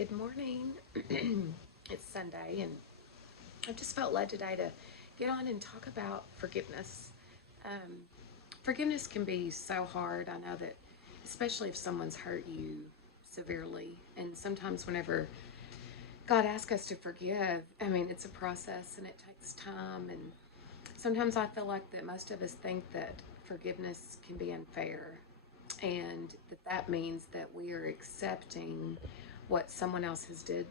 Good morning. It's Sunday, and I've just felt led today to get on and talk about forgiveness. Um, Forgiveness can be so hard. I know that, especially if someone's hurt you severely, and sometimes whenever God asks us to forgive, I mean, it's a process and it takes time. And sometimes I feel like that most of us think that forgiveness can be unfair, and that means that we are accepting what someone else has did,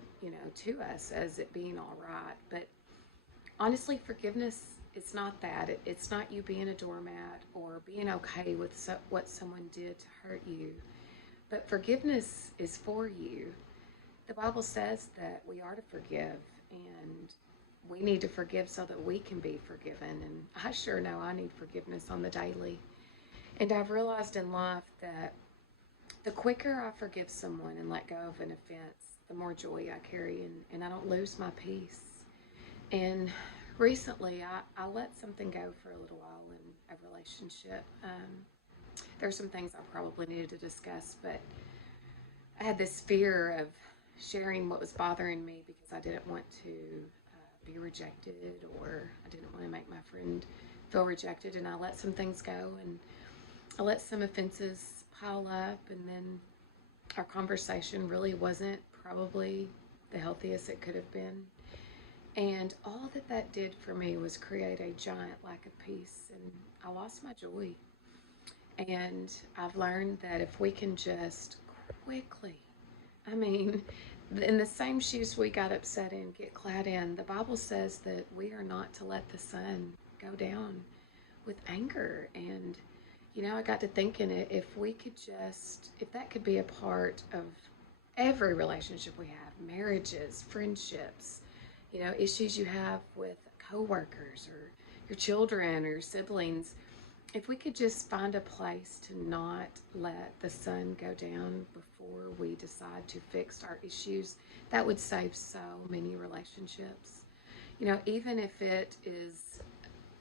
to us as it being all right. But honestly, forgiveness, it's not that. It's not you being a doormat or being okay with what someone did to hurt you. But forgiveness is for you. The Bible says that we are to forgive, and we need to forgive so that we can be forgiven. And I sure know I need forgiveness on the daily. And I've realized in life that the quicker I forgive someone and let go of an offense, the more joy I carry, and I don't lose my peace. And recently, I let something go for a little while in a relationship. There's some things I probably needed to discuss, but I had this fear of sharing what was bothering me because I didn't want to be rejected, or I didn't want to make my friend feel rejected. And I let some things go, and I let some offenses pile up, and then our conversation really wasn't probably the healthiest it could have been. And all that did for me was create a giant lack of peace, and I lost my joy. And I've learned that if we can just quickly, I mean, in the same shoes we got upset in, get clad in, the Bible says that we are not to let the sun go down with anger. And, I got to thinking it, if we could just, if that could be a part of every relationship we have, marriages, friendships, issues you have with coworkers or your children or your siblings, if we could just find a place to not let the sun go down before we decide to fix our issues, that would save so many relationships. Even if it is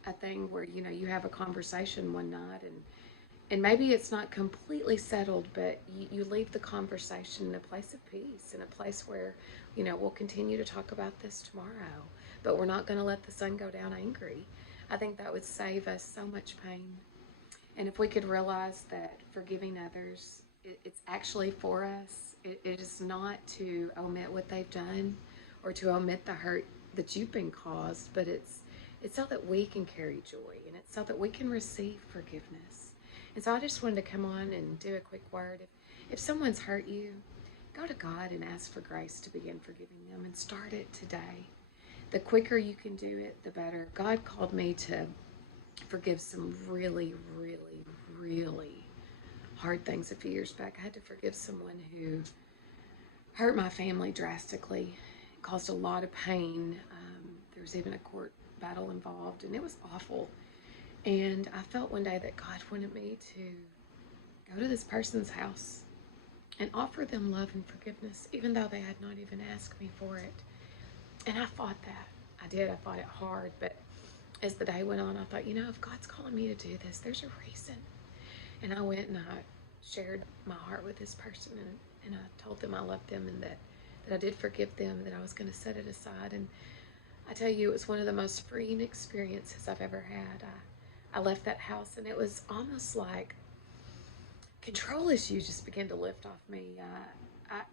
a thing where, you have a conversation one night, and maybe it's not completely settled, but you leave the conversation in a place of peace, in a place where, we'll continue to talk about this tomorrow, but we're not going to let the sun go down angry. I think that would save us so much pain. And if we could realize that forgiving others, it's actually for us. It is not to omit what they've done or to omit the hurt that you've been caused, but it's so that we can carry joy, and it's so that we can receive forgiveness. And so I just wanted to come on and do a quick word. If someone's hurt you, go to God and ask for grace to begin forgiving them, and start it today. The quicker you can do it, the better. God called me to forgive some really, really, really hard things a few years back. I had to forgive someone who hurt my family drastically, caused a lot of pain. There was even a court battle involved, and it was awful. And I felt one day that God wanted me to go to this person's house and offer them love and forgiveness, even though they had not even asked me for it. And I fought that. I did. I fought it hard. But as the day went on, I thought, if God's calling me to do this, there's a reason. And I went and I shared my heart with this person, and I told them I loved them, and that I did forgive them, that I was going to set it aside. And I tell you, it was one of the most freeing experiences I've ever had. I left that house, and it was almost like control issues just began to lift off me.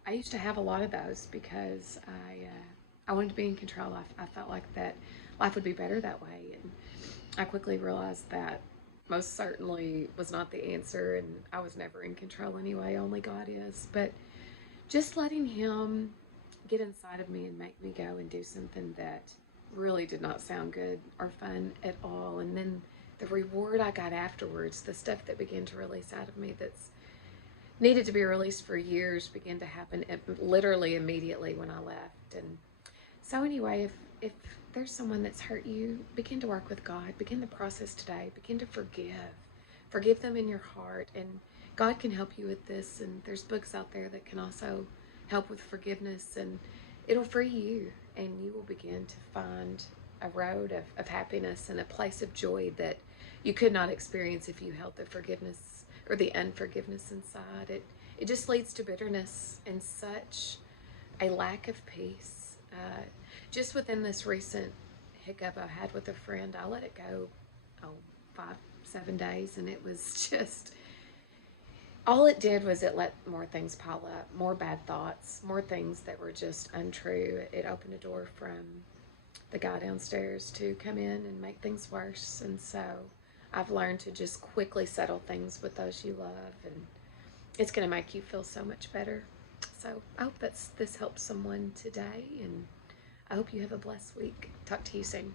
I used to have a lot of those because I wanted to be in control. I felt like that life would be better that way, and I quickly realized that most certainly was not the answer, and I was never in control anyway. Only God is. But just letting Him get inside of me and make me go and do something that really did not sound good or fun at all, and then the reward I got afterwards, the stuff that began to release out of me that's needed to be released for years, began to happen literally immediately when I left. And so anyway, if there's someone that's hurt you, begin to work with God. Begin the process today. Begin to forgive. Forgive them in your heart, and God can help you with this. And there's books out there that can also help with forgiveness, and it'll free you, and you will begin to find a road of happiness and a place of joy that you could not experience if you held the forgiveness or the unforgiveness inside. It just leads to bitterness and such a lack of peace. Just within this recent hiccup I had with a friend, I let it go, 5, 7 days, and it was just all it did was it let more things pile up, more bad thoughts, more things that were just untrue. It opened a door from the guy downstairs to come in and make things worse. And so I've learned to just quickly settle things with those you love, and it's going to make you feel so much better. So I hope this helps someone today, and I hope you have a blessed week. Talk to you soon.